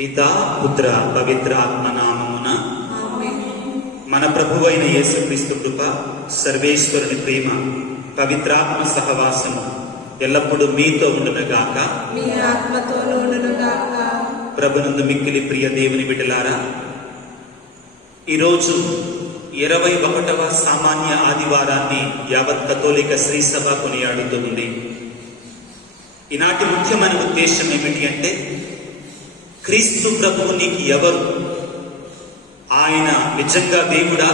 పితా పుత్ర పవిత్ర ఆత్మ నామమున మన ప్రభువైన యేసుక్రీస్తు కృప, సర్వేశ్వరుని ప్రేమ, పవిత్రాత్మ సహవాసము ఎల్లప్పుడూ మీతో ఉండునుగాక. మీ ఆత్మతోనూ ఉండునుగాక. ప్రభునందు మిక్కిలి ప్రియ దేవుని బిడ్డలారా, ఈరోజు 21వ సామాన్య ఆదివారాన్ని యావత్ కథోలిక శ్రీ సభ కొనియాడుతుంది. ఈనాటి ముఖ్యమైన ఉద్దేశం ఏమిటి అంటే, క్రీస్తు ప్రభువు నీకు ఎవరు? ఆయన నిజంగా దేవుడా,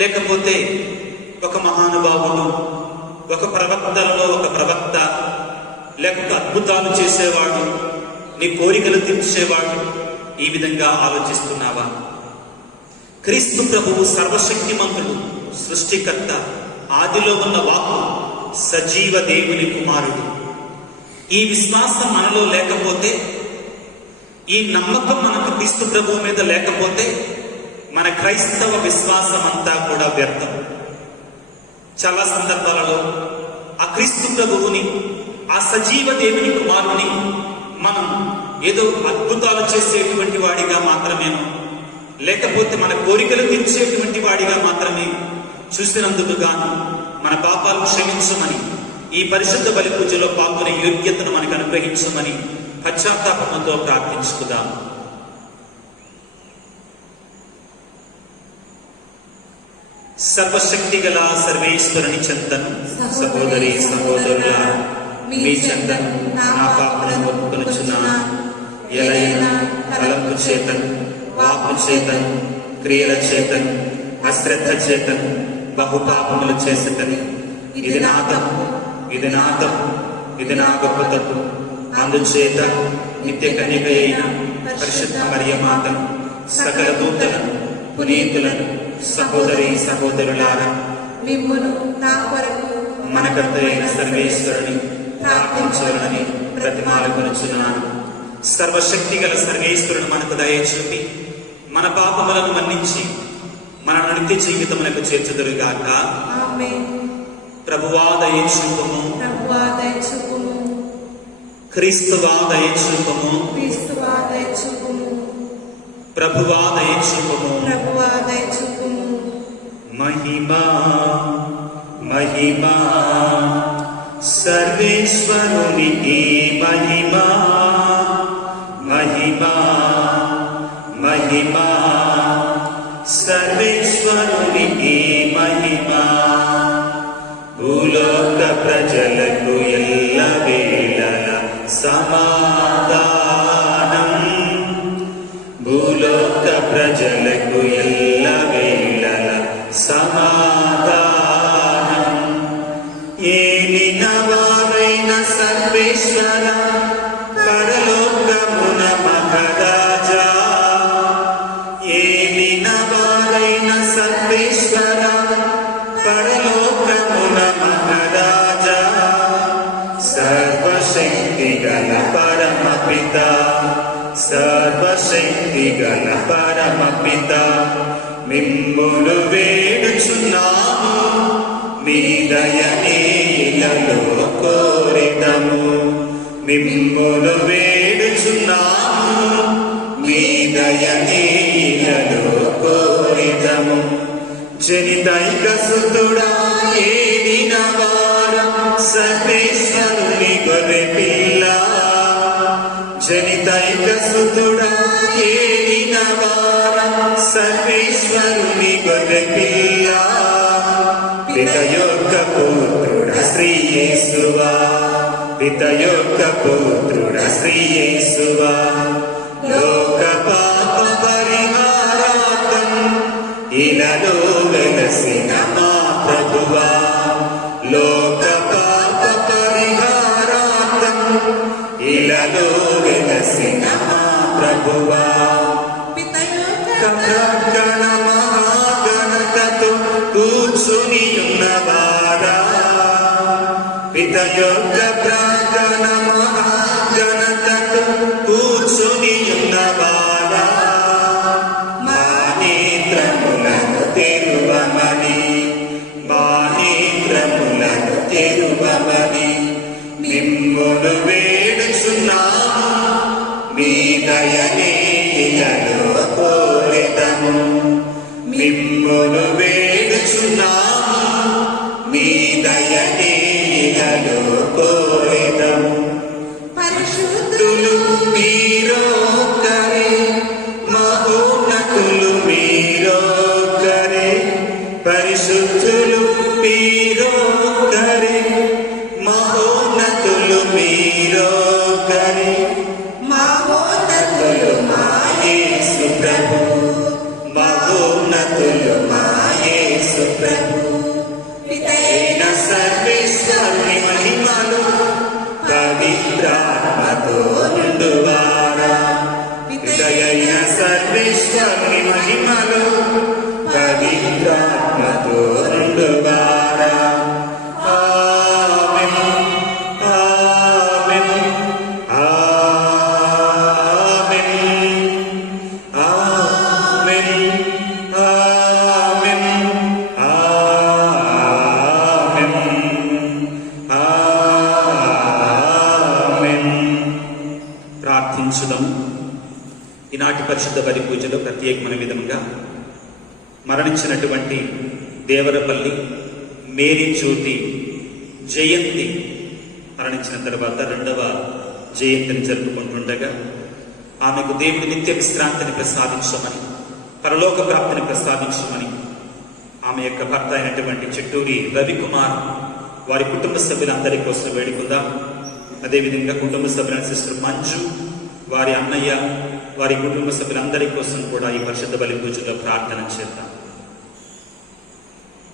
లేకపోతే ఒక మహానుభావుడు, ఒక ప్రవక్తలలో ఒక ప్రవక్త, లేకపోతే అద్భుతాలు చేసేవాడు, నీ కోరికలు తీర్చేవాడు? ఈ విధంగా ఆలోచిస్తున్నావా? క్రీస్తు ప్రభువు సర్వశక్తిమంతుడు, సృష్టికర్త, ఆదిలో ఉన్న వాక్కు, సజీవ దేవుని కుమారుడు. ఈ విశ్వాసం మనలో లేకపోతే, ఈ నమ్మకం మనకు క్రీస్తు ప్రభువు మీద లేకపోతే, మన క్రైస్తవ విశ్వాసం అంతా కూడా వ్యర్థం. చాలా సందర్భాలలో ఆ క్రీస్తు ప్రభువుని, ఆ సజీవ దేవుని కుమారుని మనం ఏదో అద్భుతాలు చేసేటువంటి వాడిగా మాత్రమేనో, లేకపోతే మన కోరికలు తీర్చేటువంటి వాడిగా మాత్రమే చూసినందుకు గాను మన పాపాలు క్షమించమని, ఈ పరిశుద్ధ బలి పూజలో పాల్గొనే యోగ్యతను మనకు అనుగ్రహించమని పశ్చాత్తాపంతో ప్రార్థించుకుందాం. సర్వశక్తి గల సర్వేశ్వరుని చెంతను, సహోదరి సహోదరుల మీ చెంతను నా పాపలను ఒప్పుకొనుచున్నాను. ఎలైనా తలంపు చేతను, వాపు చేతను, క్రియల చేతను, అశ్రద్ధ చేతను బహుపాపములు చేసేతని. ఇది నా తప్పు, ఇది నా తప్పు, ఇది నా గొప్ప తప్పు. అందుచేత నిత్య కన్యక అయిన పరిశుద్ధ మరియమాతను, సకల దూతలను, పునీతులను, సహోదరి సహోదరులారా, మిమ్మును నా కొరకు మన కర్త అయిన సర్వేశ్వరుని ప్రార్థించవలనని ప్రతిమాలుకొనుచున్నాను. సర్వశక్తి గల సర్వేశ్వరుడు మనకు దయ చూపి మన పాపములను మన్నించి మన నిత్య జీవితమునకు చేర్చుదురుగాక. ఆమేన్. ప్రభువా దయచూపుము, ప్రభువా దయచూపుము, క్రీస్తువా దయచూపుము, క్రీస్తువా దయచూపుము, ప్రభువా దయచూపుము. ప్రభువా దయచూపుము. మహిమా మహిమా సర్వేశ్వరునికి మహిమా, మహిమా మహిమా సర్వేశ్వరునికి మహిమా. భూలోక ప్రజలకు ఎల్ల వేళల సమాధానం, భూలోక ప్రజలకు ఎల్ల వేళల సమాధానం. ఏలిన వారైన సర్వేశ్వర, పరలోకమున మహారాజా, ఏలిన వారైన సర్వేశ్వర, పరలోకమున మహారాజా, సర్వశక్తి గల పరమపిత, సర్వశక్తి గల పరమపిత, మిమ్మును వేడుచున్నాము, మీ దయనే ఇలలో కోరిదము. మిమ్మును వేడుచున్నాము, మీ దయనే ఇలలో కోరిదము. జనితైక సుతుడా ఏలిన వార, సర్వేశ్వరుని గొర్రె పిల్ల, జనితైక సుతుడా ఏలిన వార, సర్వేశ్వరుని గొర్రె పిల్ల. పిత యొక్క పుత్రుడ శ్రీ యేసువా, పిత యొక్క పుత్రుడ శ్రీ యేసువా, లోక పాప పరిహారార్థం ఇలలో వెలసిన మా ప్రభువా, లోక పాప పరిహారార్థం ఇలలో వెలసిన మా ప్రభువా. ప్రకటన మహాగణతతో కూర్చుని ఉన్నవారా, పిత యొక్క ప్రకటన మహాగణతతో కూర్చుని ఉన్నవారా, మా నేత్రములను తెరువమని, మా నేత్రములను తెరువమని మిమ్మును వేడుచున్నాము, మీ దయనే ఇలలో కోరెదము. మిమ్మును వేడుచున్నాము, మీ దయనే ఇలలో కోరెదము. పరిశుద్ధులు మీరొక్కరే, మహోన్నతులు మీరొక్కరే. పరిశుద్ధులు మీరొక్కరే, మహోన్నతులు మీరొక్కరే. మహోన్నతులు మా యేసు ప్రభు, మహోన్నతులు మా యేసు ప్రభు. పితైన సర్వేశ్వరుని మహిమలు పవిత్రాత్మతో నిండువారా. పితైన సర్వేశ్వరుని మహిమలు పవిత్రాత్మతో నిండువారా. ఆమేన్, ఆమేన్, ఆమేన్, ఆమేన్, ఆమేన్, ఆమేన్. ప్రార్థించుదాం. ఈనాటి పరిశుద్ధ బలి పూజలో ప్రత్యేకమైన విధంగా మరణించినటువంటి దేవరపల్లి మేరీ జ్యోతి జయంతి మరణించిన తర్వాత 2వ జయంతిని జరుపుకుంటుండగా ఆమెకు దేవుడు నిత్య విశ్రాంతిని ప్రసాదించమని, పరలోక ప్రాప్తిని ప్రసాదించమని ఆమె యొక్క భర్త అయినటువంటి చిట్టూరి రవికుమార్ వారి కుటుంబ సభ్యులందరి కోసం వేడుకుందాం. అదేవిధంగా కుటుంబ సభ్యులైన సిస్టర్ మంజు, వారి అన్నయ్య, వారి కుటుంబ సభ్యులందరి కోసం కూడా ఈ పరిశుద్ధ బలి పూజలో ప్రార్థన చేద్దాం.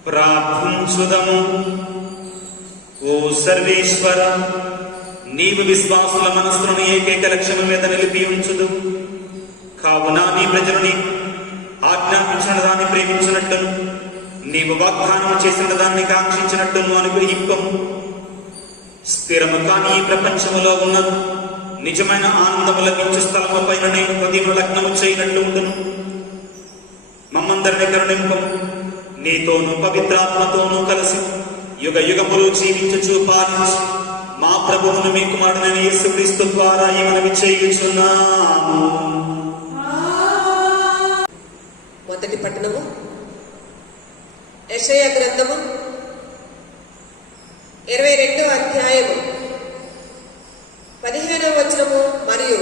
ప్రార్థించుదము. ఓ సర్వేశ్వర, నీవు విశ్వాసుల మనస్సులను ఏకైక లక్ష్యము మీద నిలిపి ఉంచుదు. కావున నీ ప్రజలని ఆజ్ఞాపించిన దాన్ని ప్రేమించినట్లును, నీవు వాగ్దానం చేసిన దాన్ని కాంక్షించినట్లును అనుగ్రహింపము. స్థిరము కాని ఈ ప్రపంచములో ఉన్న నిజమైన ఆనందము లభించే స్థలము పైన నేను హృదయం లగ్నము చేయనట్లు ఉండును. మమ్మందరిని కరుణింపము. నీతోనూ పవిత్రాత్మతోనూ కలిసి యుగ యుగములు జీవించుచు పాలించి మా ప్రభువును మీ కుమారుడైన యేసుక్రీస్తు ద్వారా ఈ మనవి చేయుచున్నాము. మొదటి పట్టణము యెషయా గ్రంథము 22వ అధ్యాయము 15వ వచనము మరియు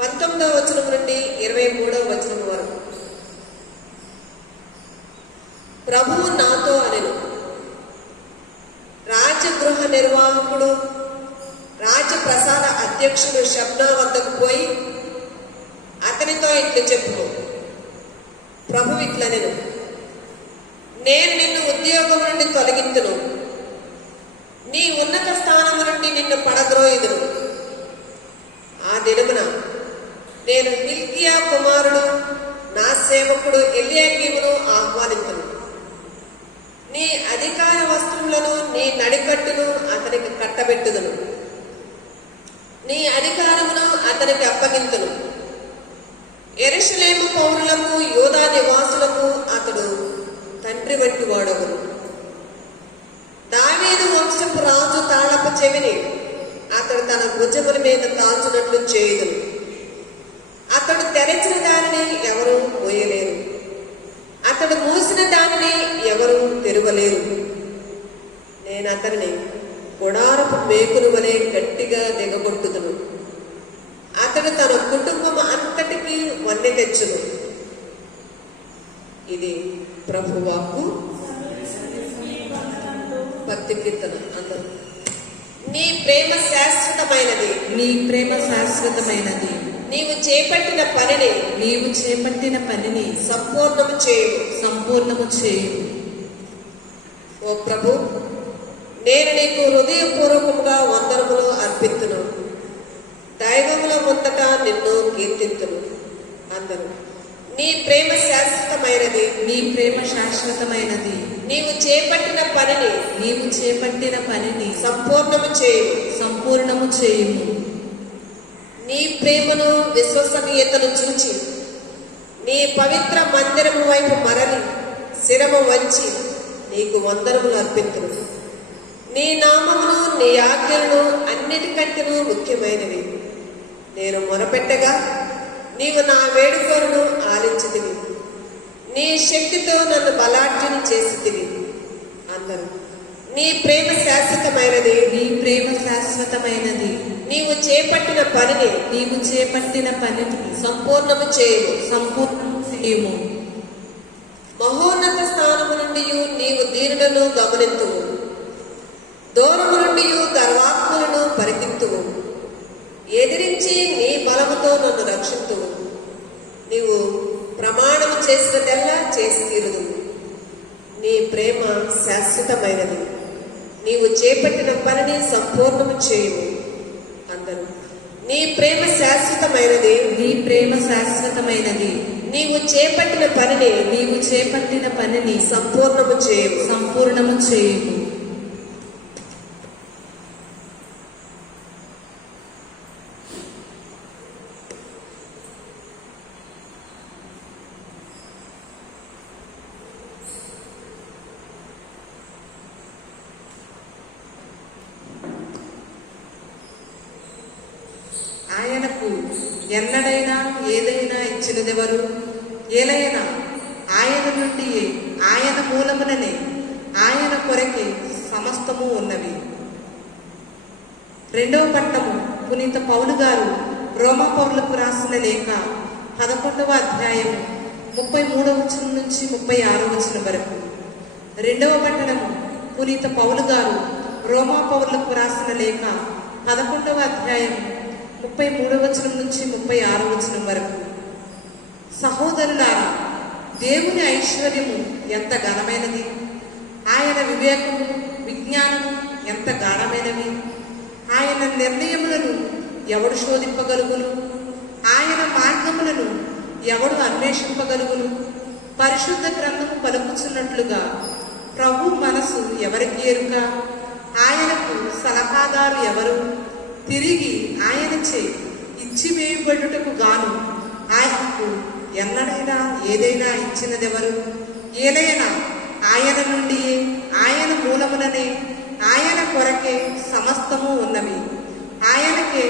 19వ వచనం నుండి 23వ వచనం వరకు. ప్రభువు నాతో అనెను, రాజగృహ నిర్వాహకుడు రాజప్రసాద అధ్యక్షుడు షబ్నా వద్దకు పోయి అతనితో ఇట్లు చెప్పుకో. ప్రభువు ఇట్లనెను, నేను నిన్ను ఉద్యోగం నుండి తొలగింతును, నీ ఉన్నత స్థానము నుండి నిన్ను పడద్రోయుదును. ఆ దినమున నేను హిల్కియా కుమారుడు నా సేవకుడు ఎల్యాకీమును ఆహ్వానింతును. నీ అధికార వస్త్రములను నీ నడికట్టును అతనికి కట్టబెట్టుదును. నీ అధికారమును అతనికి అప్పగింతును. యెరూషలేము పౌరులకు యూదా నివాసులకు అతడు తండ్రి వంటి వాడగును. దావీదు వంశపు రాజు తాళపు చెవిని అతడు తన భుజముల మీద తాల్చునట్లు చేయుదును. అతడు తెరచిన దానిని ఎవరూ మోయలేరు, అతడు మూసిన దానిని ఎవరూ తెరవలేరు. నేను అతనిని గుడారపు మేకును వలె గట్టిగా దిగగొట్టుదును. అతడు తన కుటుంబం అంతటికి వన్నె తెచ్చును. ఇది ప్రభువాక్కు. భక్తి కీర్తన అందరూ. నీ ప్రేమ శాశ్వతమైనది, నీ ప్రేమ శాశ్వతమైనది. నీవు చేపట్టిన పనిని, నీవు చేపట్టిన పనిని సంపూర్ణము చేయు, సంపూర్ణము చేయు. ఓ ప్రభు, నేను నీకు హృదయపూర్వకముగా వందనములు అర్పిస్తును. దైవముల ముందట నిన్ను కీర్తింతును. అందరూ. నీ ప్రేమ శాశ్వతమైనది, నీ ప్రేమ శాశ్వతమైనది. నీవు చేపట్టిన పనిని, నీవు చేపట్టిన పనిని సంపూర్ణము చేయు, సంపూర్ణము చేయుము. నీ ప్రేమను విశ్వసనీయతను చూచి నీ పవిత్ర మందిరము వైపు మరలి శిరము వంచి నీకు వందనములు అర్పింతును. నీ నామమును నీ ఆజ్ఞలను అన్నిటికంటేనూ ముఖ్యమైనవి. నేను మొరపెట్టగా నీవు నా వేడుకోలను ఆలించితివి. నీ శక్తితో నన్ను బలాఢ్యుని చేసితివి. అందరూ నీ ప్రేమ శాశ్వతమైనది. నీ ప్రేమ శాశ్వతమైనది. నీవు చేపట్టిన పనిని నీవు చేపట్టిన పనిని సంపూర్ణము చేయము. సంపూర్ణము చేయము. మహోన్నత స్థానము నుండి నీవు దీనులను గమనింతువు. దూరము నుండి గర్వాత్ములను పరికింతువు. ఎదిరించి నీ బలముతో నన్ను రక్షింతువు. నీవు ప్రమాణము చేసినదెల్లా చేసి తీరుదు. నీ ప్రేమ శాశ్వతమైనది. నీవు చేపట్టిన పనిని సంపూర్ణము చేయము. అందరూ నీ ప్రేమ శాశ్వతమైనది. నీ ప్రేమ శాశ్వతమైనది. నీవు చేపట్టిన పనిని నీవు చేపట్టిన పనిని సంపూర్ణము చేయము. సంపూర్ణము చేయము. ఆయనకు ఎన్నడైనా ఏదైనా ఇచ్చినదెవరు? ఏలైనా ఆయన నుండి ఆయన మూలముననే ఆయన కొరకే సమస్తము ఉన్నవి. 2వ పట్టము పునీత పౌలు గారు రోమా పౌరులకు రాసిన లేఖ 11వ అధ్యాయం 33వ వచనం నుంచి 36వ వచనం వరకు. 2వ పట్టణము పునీత పౌలు గారు రోమా పౌరులకు రాసిన లేఖ 11వ అధ్యాయం 33వ వచనం నుంచి 36వ వచనం వరకు. సహోదరులారా, దేవుని ఐశ్వర్యము ఎంత ఘనమైనది, ఆయన వివేకము విజ్ఞానము ఎంత గాఢమైనవి. ఆయన నిర్ణయములను ఎవడు శోధింపగలుగును? ఆయన మార్గములను ఎవడు అన్వేషింపగలుగును? పరిశుద్ధ గ్రంథము పలుకుచున్నట్లుగా ప్రభు మనసు ఎవరికి ఎరుక? ఆయనకు సలహాదారు ఎవరు? తిరిగి ఆయనచే ఇచ్చివేయబడుటకు గాను ఆయనకు ఎన్నడైనా ఏదైనా ఇచ్చినదెవరు? ఏలైనా ఆయన నుండి ఆయన మూలముననే ఆయన కొరకే సమస్తము ఉన్నవి. ఆయనకే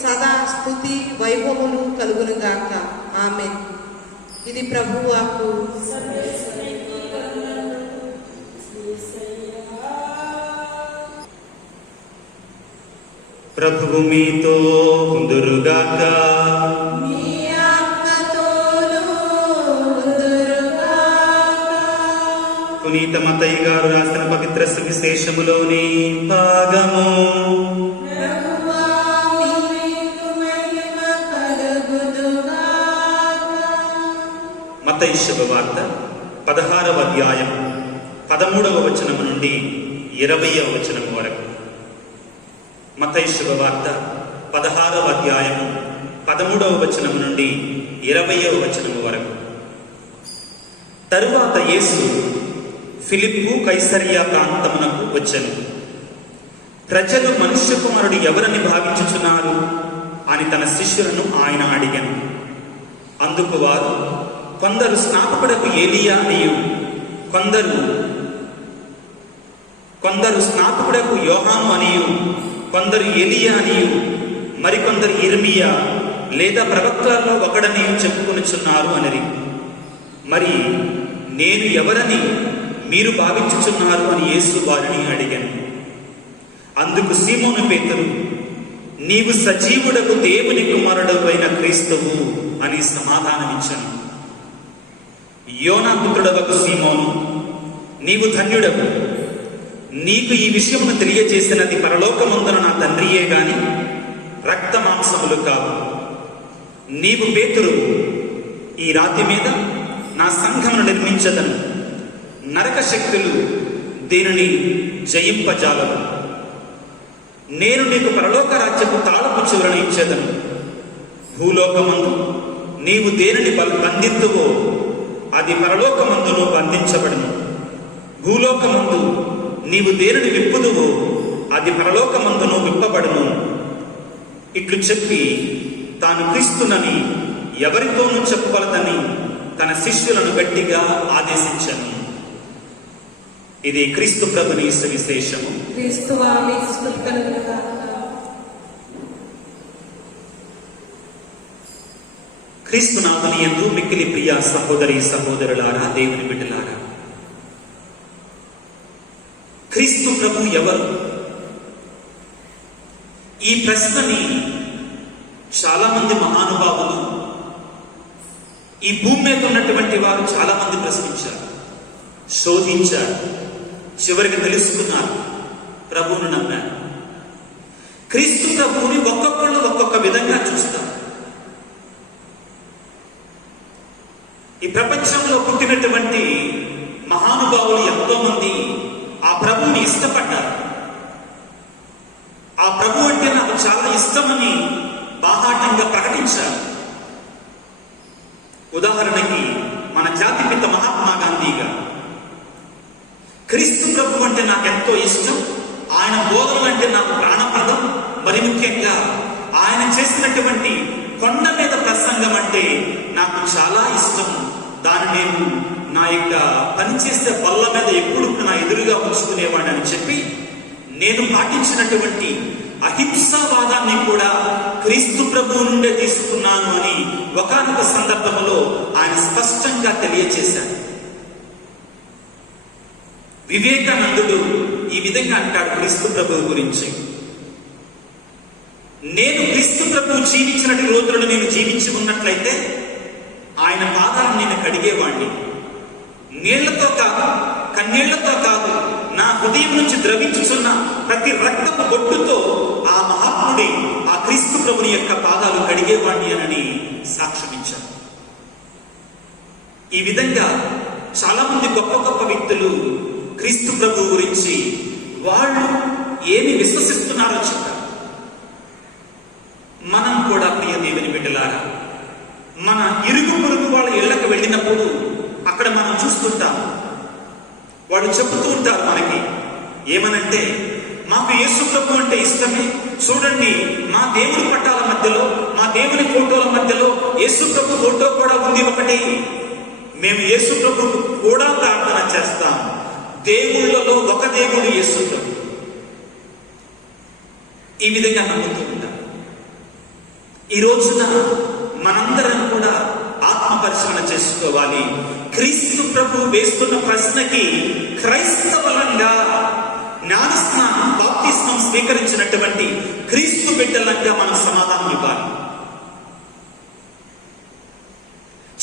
సదా స్తుతి వైభవములు కలుగునుగాక. ఆమేన్. ఇది ప్రభువు వాక్కు. ప్రభువు మీతో ఉందురుగాక. పునీత మత్తయి గారు రాసిన పవిత్ర సువిశేషములోని భాగము. మత్తయి శుభవార్త 16వ అధ్యాయం 13వ వచనము నుండి 20వ వచనము వరకు. మత్తయి శుభవార్త 16వ అధ్యాయము 13వ వచనము నుండి 20వ వచనము వరకు. తరువాత యేసు ఫిలిప్పు కైసరియా ప్రాంతమునకు వచ్చెను. ప్రజలు మనుష్య కుమారుడు ఎవరని భావించుచున్నారు అని తన శిష్యులను ఆయన అడిగాను. అందుకు వారు, కొందరు స్నాపకుడకు ఏలియా అనియు, కొందరు స్నాపకుడకు యోహాను అనియు, కొందరు ఎలియా అనియు, మరికొందరు ఇర్మియా లేదా ప్రవక్తలలో ఒకడనియు చెప్పుకొనుచున్నారు అనిరి. మరి నేను ఎవరని మీరు భావించుచున్నారు అని యేసు వారిని అడిగాను. అందుకు సీమోను పేతురు, నీవు సజీవుడకు దేవుని కుమారుడు అయిన క్రీస్తువు అని సమాధానమిచ్చాను. యోనా పుత్రుడవకు సీమోను, నీవు ధన్యుడవు. నీకు ఈ విషయమును తెలియజేసినది పరలోకమందున నా తండ్రియే గాని రక్త మాంసములు కావు. నీవు పేతురువు, ఈ రాతి మీద నా సంఘమును నిర్మించదను. నరక శక్తులు దీనిని జయింపజాలవు. నేను నీకు పరలోక రాజ్యపు తాళపు చెవులను ఇచ్చేదను. భూలోకమందు నీవు దేనిని బంధింతువో అది పరలోకమందును బంధించబడును. భూలోకమందు నీవు దేనిని విప్పుదువో అది పరలోకమందును విప్పబడును. ఇట్లు చెప్పి తాను క్రీస్తునని ఎవరితోనూ చెప్పవలదని తన శిష్యులను గట్టిగా ఆదేశించాను. ఇది క్రీస్తు ప్రభుని సువిశేషము. క్రీస్తువా మీకు స్తుతి కలుగునుగాక. క్రీస్తునాథుని యందు మిక్కిలి ప్రియ సహోదరి సహోదరులారా, దేవుని బిడ్డలారా, క్రీస్తు ప్రభు ఎవరు? ఈ ప్రశ్నని చాలా మంది మహానుభావులు, ఈ భూమి మీద ఉన్నటువంటి వారు చాలా మంది ప్రశ్నించారు, శోధించారు, చివరికి తెలుసుకున్నారు, ప్రభువును నమ్మారు. క్రీస్తు ప్రభువుని ఒక్కొక్కళ్ళు ఒక్కొక్క విధంగా చూస్తారు. ఈ ప్రపంచంలో పుట్టినటువంటి మహానుభావులు ఎంతో మంది ఆ ప్రభువుని ఇష్టపడ్డారు. ఆ ప్రభు అంటే నాకు చాలా ఇష్టమని బాహాటంగా ప్రకటించారు. ఉదాహరణకి మన జాతిపిత మహాత్మా గాంధీ గారు, క్రీస్తు ప్రభు అంటే నాకు ఎంతో ఇష్టం, ఆయన బోధనలు అంటే నాకు ప్రాణప్రదం, మరి ముఖ్యంగా ఆయన చేసినటువంటి కొండ మీద ప్రసంగం అంటే నాకు చాలా ఇష్టం, దాన్ని నేను నా యొక్క పనిచేసే బల్ల మీద ఎప్పుడు నా ఎదురుగా ఉంచుకునేవాడని చెప్పి నేను పాటించినటువంటి అహింసావాదాన్ని కూడా క్రీస్తు ప్రభువు నుండే తీసుకున్నాను అని ఒకానొక సందర్భంలో ఆయన స్పష్టంగా తెలియచేశారు. వివేకానందుడు ఈ విధంగా అంటాడు క్రీస్తు ప్రభువు గురించి, నేను క్రీస్తు ప్రభువు జీవించినటి రోజులను నేను జీవించి ఉన్నట్లయితే ఆయన పాదాలను నేను కడిగేవాణ్ణి. నీళ్లతో కాదు, కన్నీళ్లతో కాదు, నా హృదయం నుంచి ద్రవించుచున్న ప్రతి రక్తపు బొట్టుతో ఆ మహాత్ముడి, ఆ క్రీస్తు ప్రభుని యొక్క పాదాలు కడిగేవాణ్ణి అని సాక్ష్యమిచ్చారు. ఈ విధంగా చాలా మంది గొప్ప గొప్ప వ్యక్తులు క్రీస్తు ప్రభు గురించి వాళ్ళు ఏమి విశ్వసిస్తున్నారో చెప్పారు. మనం కూడా ప్రియ దేవుని బిడ్డలారా, మన ఇరుగు పొరుగు వాళ్ళ ఇళ్లకు వెళ్ళినప్పుడు అక్కడ మనం చూస్తుంటాం, వాళ్ళు చెబుతూ ఉంటారు మనకి ఏమనంటే, మాకు యేసు ప్రభు అంటే ఇష్టమే, చూడండి మా దేవుడి పట్టాల మధ్యలో, మా దేవుని ఫోటోల మధ్యలో యేసు ప్రభు ఫోటో కూడా ఉంది ఒకటి, మేము యేసు ప్రభుకు కూడా ప్రార్థన చేస్తాం, దేవుళ్ళలో ఒక దేవుడు యేసు ప్రభు. ఈ విధంగా నమ్ముతూ ఉంటాం. ఈ రోజున మనందరం కూడా ఆత్మ పరిశీలన చేసుకోవాలి. క్రీస్తు ప్రభు వేస్తున్న ప్రశ్నకి క్రైస్తవులంగా జ్ఞానస్నానం, బాప్తిస్మం స్వీకరించినటువంటి క్రీస్తు బిడ్డలంగా మనం సమాధానం ఇవ్వాలి.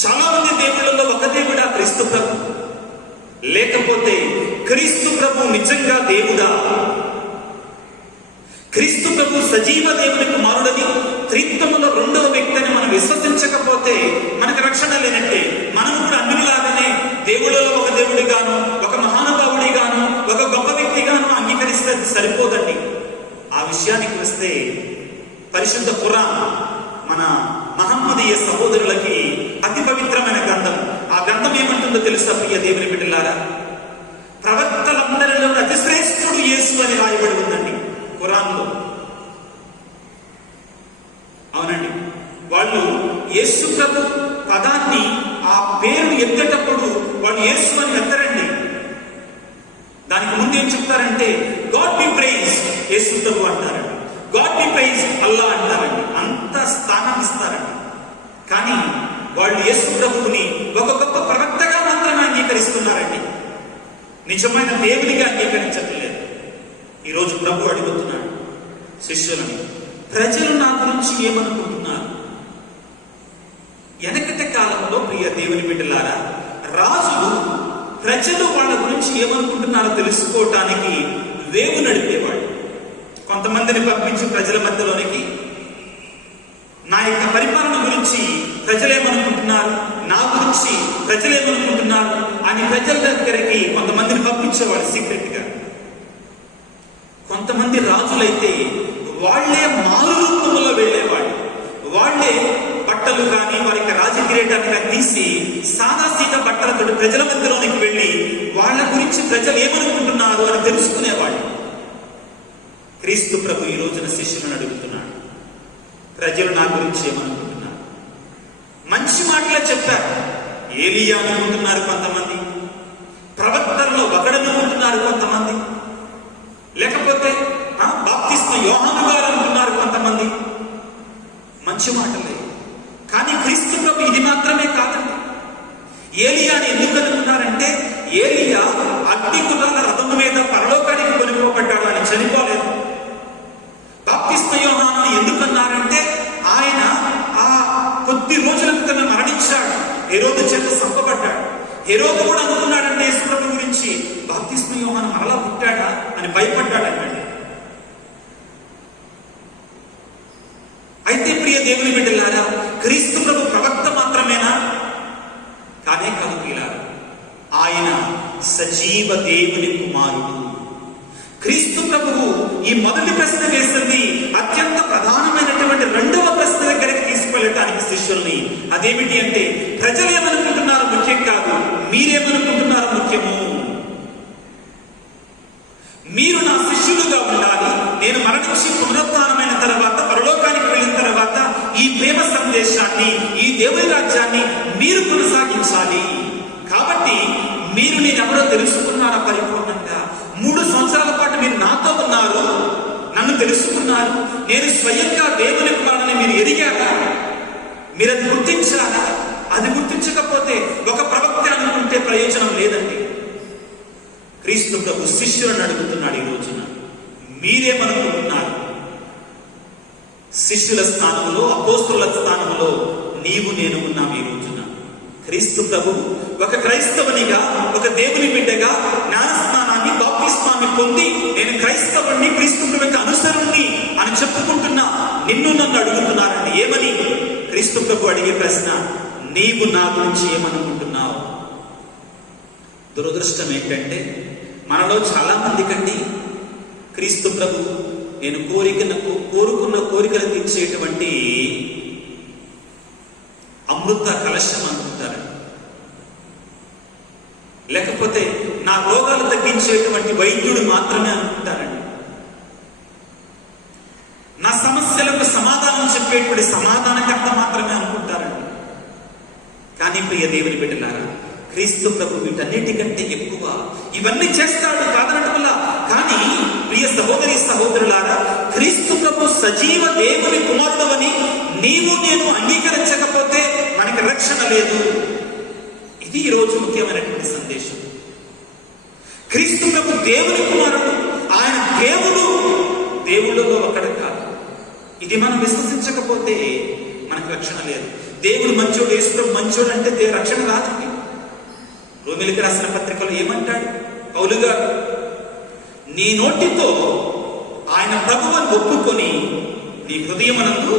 చాలా మంది దేవుళ్ళలో ఒక దేవుడా క్రీస్తు ప్రభు? లేకపోతే క్రీస్తు ప్రభు నిజంగా దేవుడా? క్రీస్తు ప్రభు సజీవ దేవుని కుమారుడని, త్రిత్వములో రెండవ వ్యక్తిని మనం విశ్వసించకపోతే మనకు రక్షణ లేనట్టే. మనం కూడా అన్నిలాగానే దేవుళ్ళలో ఒక దేవుడిగాను, ఒక మహానుభావుడిగాను, ఒక గొప్ప వ్యక్తిగాను అంగీకరిస్తే సరిపోదండి. ఆ విషయానికి వస్తే పరిశుద్ధ ఖురాన్ మన మహమ్మదీయ సహోదరులకి అతి పవిత్రమైన గ్రంథం. ఆ గ్రంథం ఏమంటుందో తెలుసా ప్రియ దేవుని బిడ్డలారా? ప్రవక్తలందరిలో అతి శ్రేష్ఠుడు యేసు అని రాయబడి ఉందండి ఖురాన్లో. అవునండి, వాళ్ళు యేసు ప్రభు పదాన్ని, ఆ పేరును ఎత్తేటప్పుడు వాళ్ళు యేసు అని ఎత్తరండి. దానికి ముందు ఏం చెప్తారంటే గాడ్ బి ప్రైజ్ యేసు ప్రభు అంటారండి, గాడ్ బి ప్రైజ్ అల్లా అంటారండి, అంత స్థానం ఇస్తారండి. కానీ వాళ్ళు యేసు ప్రభువుని ఒక గొప్ప ప్రవక్తగా మాత్రమే అంగీకరిస్తున్నారండి, నిజమైన దేవునిగా అంగీకరించట్లేదు. ఈరోజు ప్రభు అడుగుతున్నాడు శిష్యులని, ప్రజలు నా గురించి ఏమనుకుంటున్నారు? వెనకటి కాలంలో ప్రియ దేవుని బిడ్డలారా, రాజులు ప్రజలు వాళ్ళ గురించి ఏమనుకుంటున్నారో తెలుసుకోవటానికి వేగు నడిపేవాడు. కొంతమందిని పంపించి ప్రజల మధ్యలోనికి, నా యొక్క పరిపాలన గురించి ప్రజలేమనుకుంటున్నారు, నా గురించి ప్రజలేమనుకుంటున్నారు అని ప్రజల దగ్గరికి కొంతమందిని పంపించేవాడు సీక్రెట్ గా. కొంతమంది రాజులైతే వాళ్లే మారు రూపంలో వెళ్ళేవాడు, వాళ్లే బట్టలు కానీ వారికి రాజకిరీటాన్ని కానీ తీసి సాదా సీత బట్టలతో ప్రజల మధ్యలోనికి వెళ్ళి వాళ్ళ గురించి ప్రజలు ఏమనుకుంటున్నారు అని తెలుసుకునేవాడు. క్రీస్తు ప్రభు ఈ రోజున శిష్యులను అడుగుతున్నాడు, ప్రజలు నా గురించి ఏమనుకుంటున్నారు? మంచి మాటలే చెప్పారు. ఏలియా అనుకుంటున్నారు కొంతమంది, ప్రవక్తల్లో ఒకడనుకుంటున్నారు కొంతమంది, లేకపోతే బాప్తిస్మ యోహాను గారు అనుకున్నారు కొంతమంది. మంచి మాటలే. కానీ క్రీస్తు ప్రభు ఏలియాని ఎందుకు అనుకున్నారంటే ఏలియా అగ్ని గుర్రాల రథం మీద పరలోకానికి కొనుక్కోబడ్డాడు, అని చనిపోలేదు. బాప్తిస్మ యోహానుని ఎందుకన్నారంటే ఆయన ఆ కొద్ది రోజుల క్రితమే మరణించాడు, హెరోదు చేత చంపబడ్డాడు. హెరోదు కూడా అనుకున్నాడంటే యేసుప్రభు గురించి, బాప్తిస్మ యోహాను మరలా పుట్టాడా అని భయపడ్డాడన్నమాట. అయితే ప్రియ దేవుని బిడ్డలారా, క్రీస్తు ప్రభు ప్రవక్త మాత్రమేనా? కానే కాదు ప్రియులారా, ఆయన సజీవ దేవుని కుమారుడు. క్రీస్తు ప్రభువు ఈ మొదటి ప్రశ్న వేసింది అత్యంత ప్రధానమైనటువంటి రెండవ ప్రశ్న దగ్గరికి తీసుకెళ్ళటానికి శిష్యుల్ని. అదేమిటి అంటే, ప్రజలు ఏమనుకుంటున్నారు ముఖ్యం కాదు, మీరేమనుకుంటున్నారు ముఖ్యము. మీరు నా శిష్యులుగా ఉండాలి. నేను మరణించి పునరుత్థానమైన తర్వాత, పరలోకానికి వెళ్ళిన తర్వాత ఈ ప్రేమ సందేశాన్ని, ఈ దేవుని రాజ్యాన్ని మీరు కొనసాగించాలి. కాబట్టి మీరు నేనెవరో తెలుసుకున్నారా పరిపూర్ణంగా? 3 సంవత్సరాల పాటు మీరు నాతో ఉన్నారు, నన్ను తెలుసుకున్నారు. నేను స్వయంగా దేవుని కుమారుని మీరు ఎదిగారా? మీరు అది గుర్తించారా? అది గుర్తించకపోతే ఒక ప్రవక్త అనుకుంటే ప్రయోజనం లేదండి. క్రీస్తు ప్రభు శిష్యులను అడుగుతున్నాడు ఈ రోజున, మీరేమనుకుంటున్నారు? శిష్యుల స్థానంలో, అపోస్తుల స్థానంలో నీవు నేను ఉన్నాం ఈ రోజున. క్రీస్తు ప్రభు ఒక క్రైస్తవునిగా, ఒక దేవుని బిడ్డగా జ్ఞానస్నానాన్ని, బాప్తిస్మాన్ని పొంది నేను క్రైస్తవుడిని, క్రీస్తు ప్రభు అనుసరుణ్ణి అని చెప్పుకుంటున్నా నిన్ను నన్ను అడుగుతున్నారండి. ఏమని? క్రీస్తు ప్రభు అడిగే ప్రశ్న, నీవు నా గురించి ఏమనుకుంటున్నావు? దురదృష్టం ఏంటంటే మనలో చాలా మందికండి క్రీస్తు ప్రభు నేను కోరుకున్న కోరికలు తీర్చేటువంటి అమృత కలశం అనుకుంటారండి, లేకపోతే నా రోగాలు తగ్గించేటువంటి వైద్యుడు మాత్రమే అనుకుంటారండి, నా సమస్యలకు సమాధానం చెప్పేటువంటి సమాధానకర్త మాత్రమే అనుకుంటారండి. కానీ ప్రియ దేవుని బిడ్డలారా, క్రీస్తు ప్రభు వీటన్నిటికంటే ఎక్కువ. ఇవన్నీ చేస్తాడు కాదనటం వల్ల, కానీ ప్రియ సహోదరి సహోదరులారా, క్రీస్తు ప్రభు సజీవ దేవుని కుమారుడవని నీవు నేను అంగీకరించకపోతే మనకి రక్షణ లేదు. ఇది ఈరోజు ముఖ్యమైనటువంటి సందేశం. క్రీస్తు ప్రభు దేవుని కుమారుడు, ఆయన దేవుడు, దేవుళ్ళలో ఒకడు కాదు. ఇది మనం విశ్వసించకపోతే మనకు రక్షణ లేదు. దేవుడు మంచోడు, యేసు ప్రభు మంచోడు అంటే రక్షణ రాదండి. రోమిలికి రాసిన పత్రికలో ఏమంటాడు పౌలు గారు? నీ నోటితో ఆయన ప్రభువుని ఒప్పుకొని నీ హృదయమునందు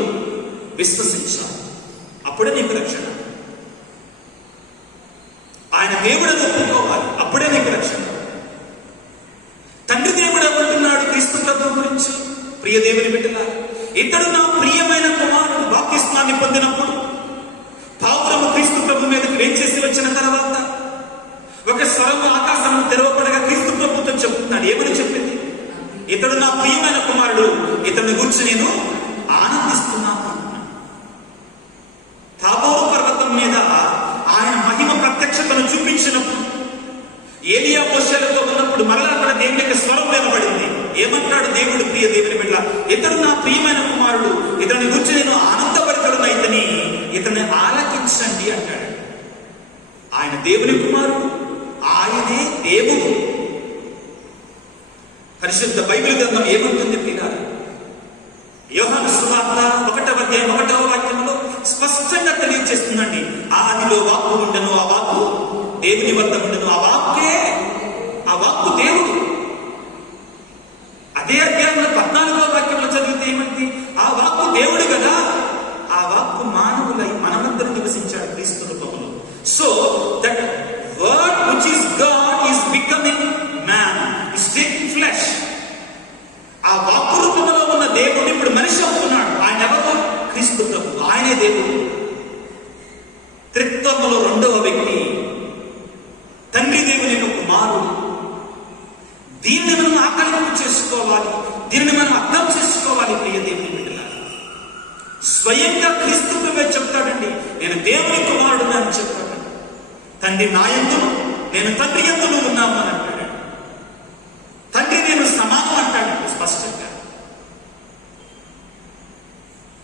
విశ్వసించాలి, అప్పుడే నీకు రక్షణ. ఆయన దేవుడని ఒప్పుకోవాలి, అప్పుడే నీకు రక్షణ. తండ్రి దేవుడు ఏమంటున్నాడు క్రీస్తు ప్రభు గురించి? ప్రియ దేవుని బిడ్డలారా, ఇతడు నా ప్రియమైన కుమారుడు. బాప్తిస్మాన్ని పొందినప్పుడు పావురము క్రీస్తు ప్రభు మీదకి వేంచేసి వచ్చిన తర్వాత ఒక స్వరము ఆకాశం తెరవబడగా క్రీస్తు ప్రభుత్వం చెప్తున్నాడు. ఏమని చెప్పింది? ఇతడు నా ప్రియమైన కుమారుడు, ఇతడిని గురించి నేను ఆనందిస్తున్నాను అంటున్నాడు. తాబోరు పర్వతం మీద ఆయన మహిమ ప్రత్యక్షతను చూపించినప్పుడు, ఏలియా మోషేలతో ఉన్నప్పుడు మరలా అక్కడ దేవుని యొక్క స్వరం వినబడింది. ఏమంటాడు దేవుడు? ప్రియ దేవుని బిడ్డ, ఇతడు నా ప్రియమైన కుమారుడు, ఇతడిని గురించి నేను ఆనందపడుతున్నైతని ఇతన్ని ఆలకించండి అంటాడు. ఆయన దేవుని కుమారుడు, ఆయనే దేవుడు. పరిశుద్ధ బైబిల్ గ్రంథం ఏమంటుంది ప్రియులారా? యోహాను సువార్త 1వ అధ్యాయం 1వ వాక్యంలో స్పష్టంగా తెలియజేస్తుందండి. ఆదిలో వాక్కు ఉండెను, ఆ వాక్కు దేవుని వద్ద ఉండెను, ఆ వాక్కు దేవుడు. అదే అధ్యాయంలో 14వ వాక్యంలో చదివితే ఏమంది? ఆ వాక్కు దేవుడు కదా, ఆ వాక్కు మానవులై మనమందరూ నివసించాడు క్రీస్తు రూపంలో. So that word which is God is becoming man, is taking flesh. ఆ వాక్కు రూపంలో ఉన్న దేవుడు ఇప్పుడు మనిషి అవుతున్నాడు. ఆయన ఎవరు? క్రీస్తు ప్రభు. ఆయనే దేవుడు. త్రిత్వములో రెండవ వ్యక్తి, తండ్రి దేవుని యొక్క కుమారుడు. దీనిని మనం ఆకలింపు చేసుకోవాలి, దీనిని మనం అర్థం చేసుకోవాలి. ప్రియ దేవుని బిడ్డలారా, స్వయంగా క్రీస్తు ప్రభు చెప్తాడండి, నేను దేవుని కుమారుడు అని చెప్తాడు. తండ్రి నా యందును, నేను తండ్రి యందును ఉన్నాము అని అంటాడు. తండ్రి నేను సమానం అంటాడు స్పష్టంగా.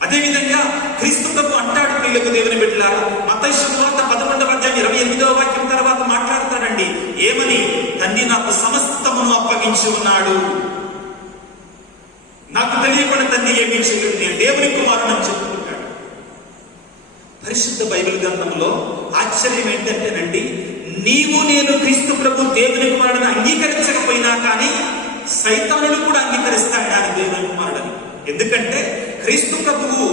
అదేవిధంగా క్రీస్తు ప్రభు అంటాడు ప్రియులకు దేవుని బిడ్డలారా, మత్తయి సువార్త 11వ అధ్యాయం 28వ వాక్యం ఉన్నాడు. నాకు తెలియకుండా తండ్రి ఏమీ చేయలేదు, నేను దేవుని కుమారుడు అని చెప్పుకుంటాడు. పరిశుద్ధ బైబిల్ గ్రంథంలో ఆశ్చర్యం ఏంటంటేనండి, నీవు నేను క్రీస్తు ప్రభు దేవుని కుమారుడిని అంగీకరించకపోయినా కానీ సైతానులు కూడా అంగీకరిస్తాడు ఆయన దేవుని కుమారుడని. ఎందుకంటే క్రీస్తు ప్రభువు